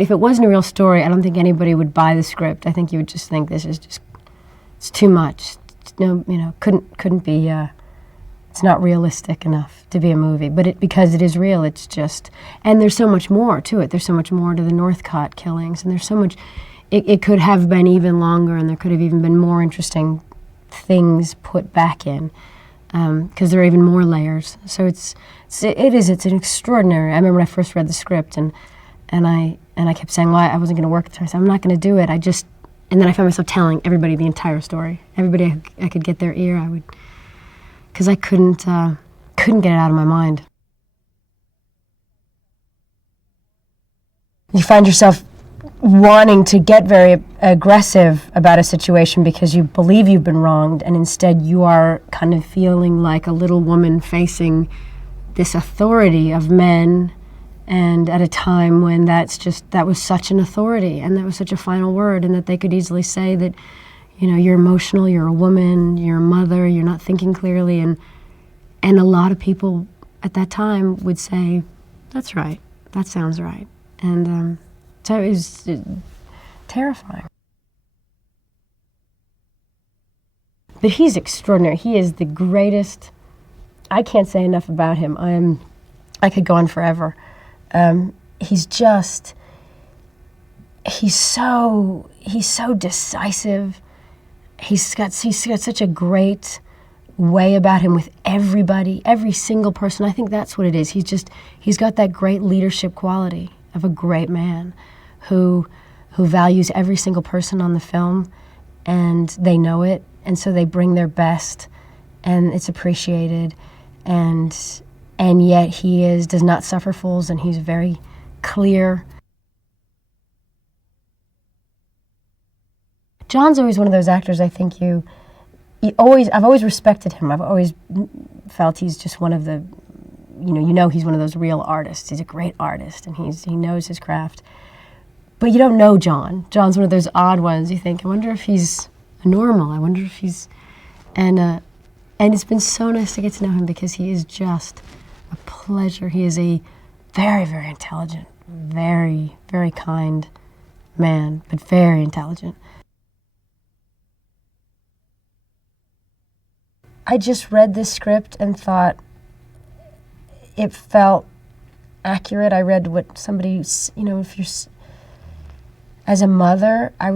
If it wasn't a real story, I don't think anybody would buy the script. I think you would just think this is just, it's too much. It's no, you know, couldn't be, it's not realistic enough to be a movie. But because it is real, it's just, and there's so much more to it. There's so much more to the Northcott killings, and there's so much, it could have been even longer, and there could have even been more interesting things put back in, because there are even more layers. So it's an extraordinary, I remember when I first read the script, and I kept saying, well, I wasn't going to work with her. I said, I'm not going to do it. And then I found myself telling everybody the entire story. Everybody I could get their ear, I would, because I couldn't get it out of my mind. You find yourself wanting to get very aggressive about a situation because you believe you've been wronged, and instead you are kind of feeling like a little woman facing this authority of men, and at a time when that was such an authority, and that was such a final word, and that they could easily say that, you know, you're emotional, you're a woman, you're a mother, you're not thinking clearly, and a lot of people at that time would say, that's right, that sounds right. And so it was terrifying. But he's extraordinary. He is the greatest. I can't say enough about him. I could go on forever. He's so decisive. He's got such a great way about him with everybody, every single person. I think that's what it is. He's got that great leadership quality of a great man who values every single person on the film, and they know it, and so they bring their best, and it's appreciated, and yet he does not suffer fools, and he's very clear. John's always one of those actors, I think I've always respected him. I've always felt he's just one of the, you know he's one of those real artists. He's a great artist, and he knows his craft. But you don't know John. John's one of those odd ones. You think, I wonder if he's normal. I wonder if he's, and it's been so nice to get to know him, because he is just a pleasure. He is a very, very intelligent, very, very kind man, but very intelligent. I just read this script and thought it felt accurate. I read what somebody, if you're, as a mother, I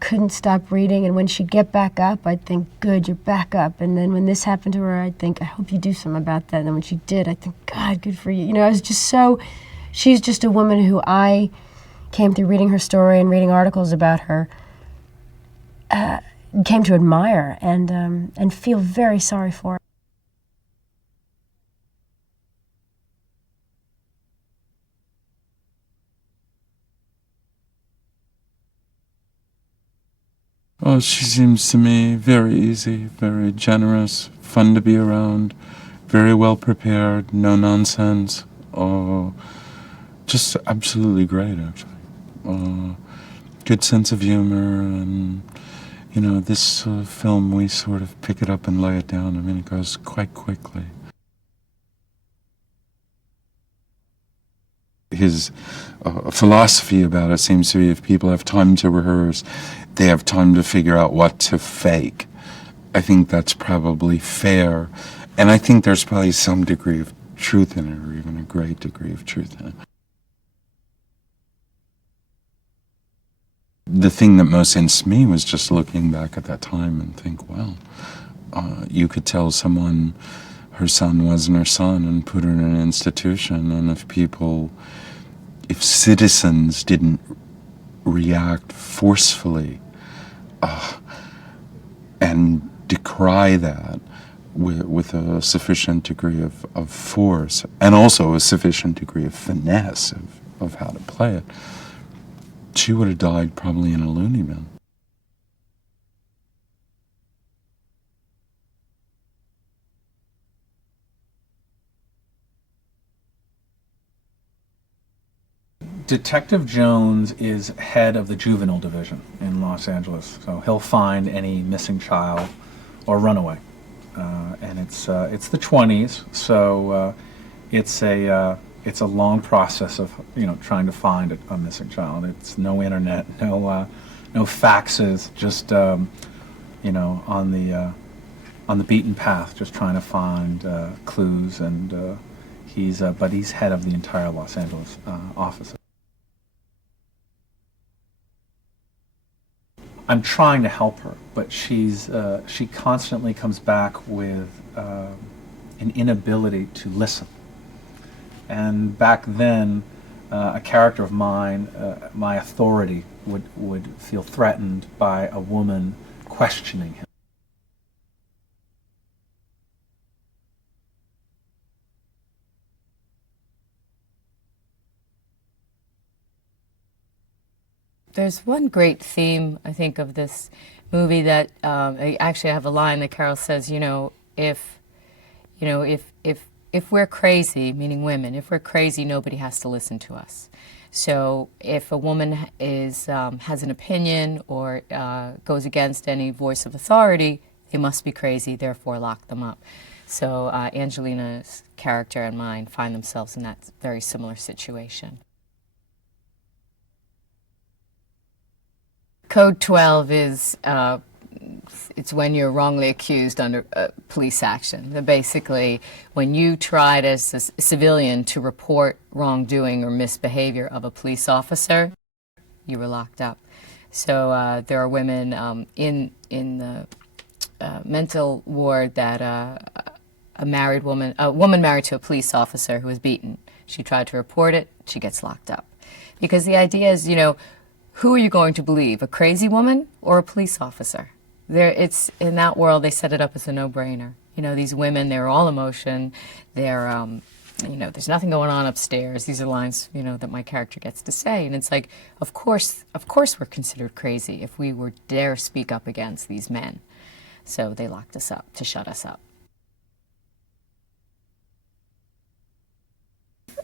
couldn't stop reading, and when she'd get back up, I'd think, good, you're back up. And then when this happened to her, I'd think, I hope you do something about that. And then when she did, I'd think, God, good for you. I was just she's just a woman who I came through reading her story and reading articles about her, came to admire and feel very sorry for. Oh, she seems to me very easy, very generous, fun to be around, very well prepared, no nonsense. Just absolutely great, actually. Good sense of humor, and this film, we sort of pick it up and lay it down. I mean, it goes quite quickly. His philosophy about it seems to be, if people have time to rehearse, they have time to figure out what to fake. I think that's probably fair, and I think there's probably some degree of truth in it, or even a great degree of truth in it. The thing that most interested me was just looking back at that time and think, well, you could tell someone her son wasn't her son and put her in an institution, and if citizens didn't react forcefully and decry that with a sufficient degree of force, and also a sufficient degree of finesse of how to play it, she would have died probably in a loony bin. Detective Jones is head of the juvenile division in Los Angeles, so he'll find any missing child or runaway. And it's the 20s, so it's it's a long process of trying to find a missing child. It's no internet, no faxes, just on the beaten path, just trying to find clues. And he's head of the entire Los Angeles office. I'm trying to help her, but she constantly comes back with an inability to listen. And back then, a character of mine, my authority, would feel threatened by a woman questioning him. There's one great theme, I think, of this movie that I actually have a line that Carol says, if we're crazy, meaning women, if we're crazy, nobody has to listen to us. So if a woman has an opinion or goes against any voice of authority, they must be crazy, therefore lock them up. So Angelina's character and mine find themselves in that very similar situation. Code 12 is it's when you're wrongly accused under police action. Basically, when you tried as a civilian to report wrongdoing or misbehavior of a police officer, you were locked up. So there are women in the mental ward that a woman married to a police officer who was beaten. She tried to report it, she gets locked up. Because the idea is, who are you going to believe, a crazy woman or a police officer? It's in that world, they set it up as a no-brainer. These women, they're all emotion. They're, there's nothing going on upstairs. These are lines, that my character gets to say. And it's like, of course we're considered crazy if we were dare speak up against these men. So they locked us up to shut us up.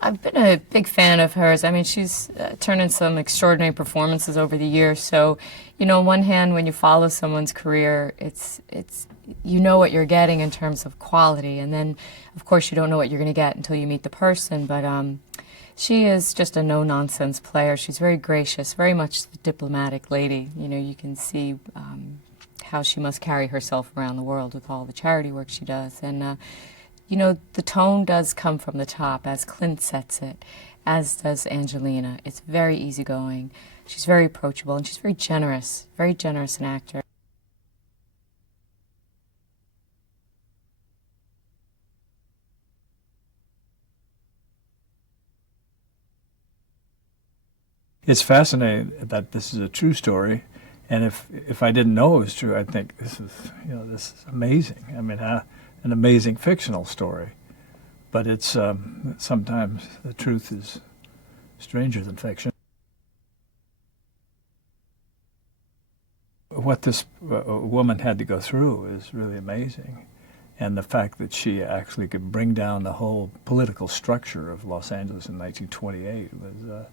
I've been a big fan of hers. I mean, she's turned in some extraordinary performances over the years. So, on one hand, when you follow someone's career, it's you know what you're getting in terms of quality, and then, of course, you don't know what you're going to get until you meet the person. But she is just a no-nonsense player. She's very gracious, very much the diplomatic lady. You can see how she must carry herself around the world with all the charity work she does, and. The tone does come from the top, as Clint sets it, as does Angelina. It's very easygoing. She's very approachable, and she's very generous an actor. It's fascinating that this is a true story, and if I didn't know it was true, I'd think this is amazing. I mean, an amazing fictional story, but it's sometimes the truth is stranger than fiction. What this woman had to go through is really amazing, and the fact that she actually could bring down the whole political structure of Los Angeles in 1928 was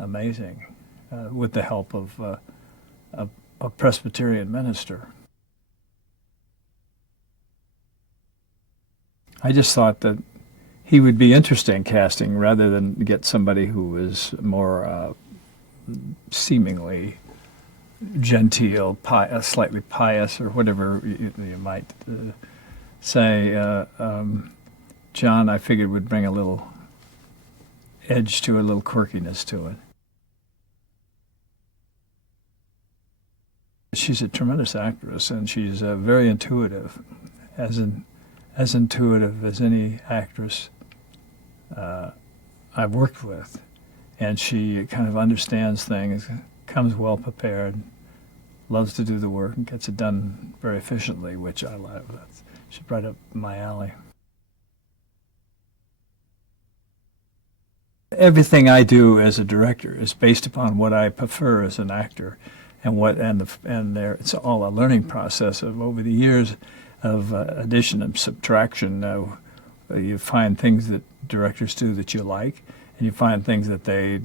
amazing, with the help of a Presbyterian minister. I just thought that he would be interesting casting rather than get somebody who was more seemingly genteel, slightly pious, or whatever you might say. John, I figured, would bring a little edge to it, a little quirkiness to it. She's a tremendous actress, and she's very intuitive, as intuitive as any actress I've worked with. And she kind of understands things, comes well prepared, loves to do the work, and gets it done very efficiently, which I love. She's right up my alley. Everything I do as a director is based upon what I prefer as an actor, and it's all a learning process of over the years of addition and subtraction. You find things that directors do that you like, and you find things that they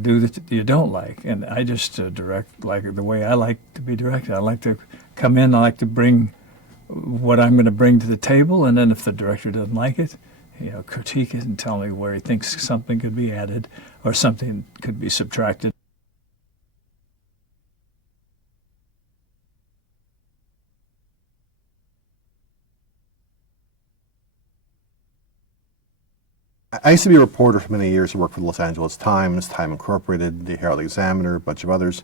do that you don't like. And I just direct like the way I like to be directed. I like to come in, I like to bring what I'm going to bring to the table, and then if the director doesn't like it, critique it and tell me where he thinks something could be added or something could be subtracted. I used to be a reporter for many years. I worked for the Los Angeles Times, Time Incorporated, the Herald Examiner, a bunch of others.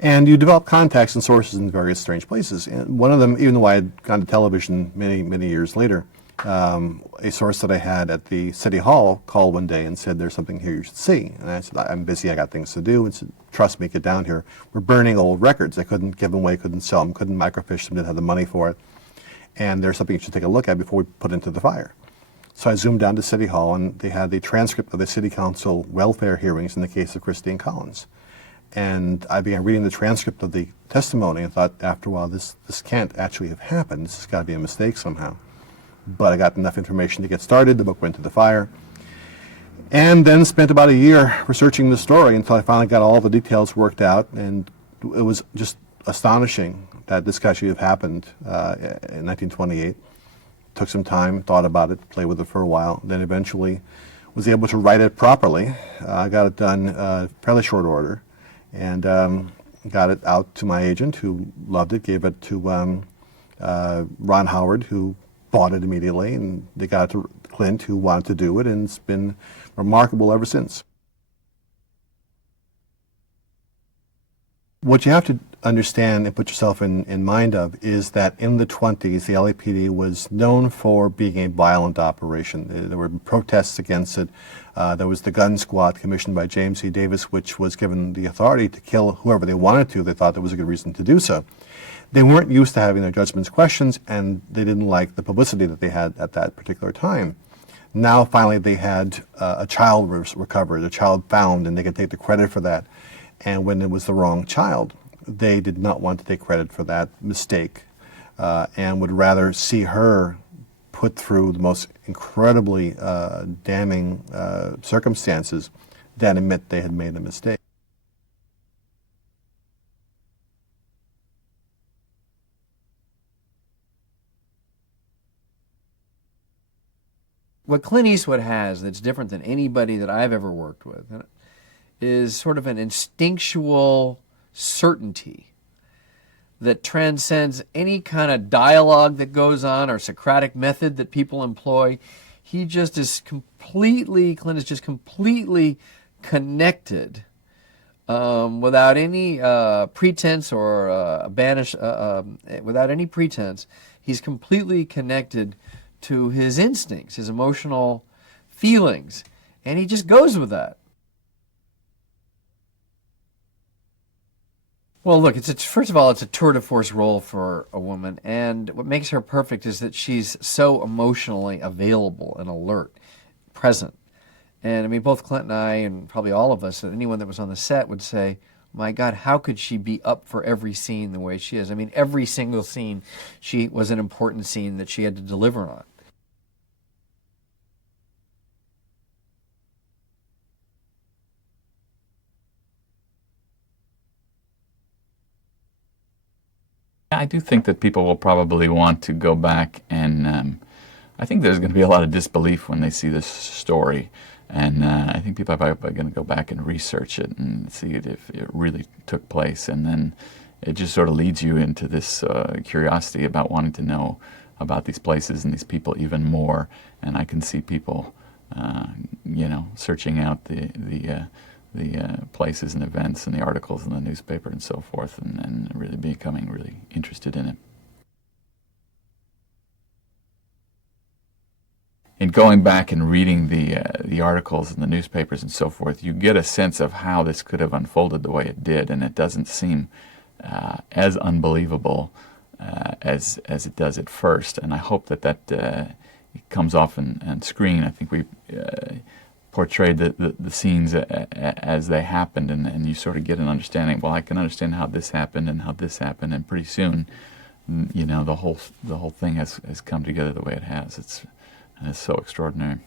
And you develop contacts and sources in various strange places. And one of them, even though I had gone to television many, many years later, a source that I had at the City Hall called one day and said, "There's something here you should see." And I said, "I'm busy, I got things to do." And said, "Trust me, get down here. We're burning old records. I couldn't give them away, couldn't sell them, couldn't microfiche them, didn't have the money for it. And there's something you should take a look at before we put it into the fire." So I zoomed down to City Hall, and they had the transcript of the City Council welfare hearings in the case of Christine Collins. And I began reading the transcript of the testimony and thought, after a while, this can't actually have happened. This has got to be a mistake somehow. But I got enough information to get started. The book went to the fire. And then spent about a year researching the story until I finally got all the details worked out. And it was just astonishing that this actually have happened in 1928. Took some time, thought about it, played with it for a while, then eventually was able to write it properly. I got it done fairly short order, and got it out to my agent, who loved it, gave it to Ron Howard, who bought it immediately, and they got it to Clint, who wanted to do it, and it's been remarkable ever since. What you have to understand and put yourself in mind of is that in the 20s, the LAPD was known for being a violent operation. There were protests against it. There was the gun squad commissioned by James E. Davis, which was given the authority to kill whoever they wanted to. They thought there was a good reason to do so. They weren't used to having their judgments questioned, and they didn't like the publicity that they had at that particular time. Now, finally, they had a child recovered, a child found, and they could take the credit for that. And when it was the wrong child, they did not want to take credit for that mistake, and would rather see her put through the most incredibly damning circumstances than admit they had made a mistake. What Clint Eastwood has that's different than anybody that I've ever worked with is sort of an instinctual certainty that transcends any kind of dialogue that goes on or Socratic method that people employ. He just is completely, Clint is just completely connected without any pretense or without any pretense. He's completely connected to his instincts, his emotional feelings, and he just goes with that. Well, look, first of all, it's a tour de force role for a woman, and what makes her perfect is that she's so emotionally available and alert, present. And I mean, both Clint and I, and probably all of us, and anyone that was on the set would say, my God, how could she be up for every scene the way she is? I mean, every single scene was an important scene that she had to deliver on. I do think that people will probably want to go back, and I think there's going to be a lot of disbelief when they see this story. And I think people are probably going to go back and research it and see if it really took place. And then it just sort of leads you into this curiosity about wanting to know about these places and these people even more. And I can see people, searching out the places and events and the articles in the newspaper and so forth, and really becoming really interested in it. In going back and reading the articles in the newspapers and so forth, you get a sense of how this could have unfolded the way it did, and it doesn't seem as unbelievable as it does at first. And I hope that comes off on screen. I think we portrayed the scenes as they happened, and you sort of get an understanding. Well, I can understand how this happened and how this happened, and pretty soon, the whole thing has come together the way it has. It's so extraordinary.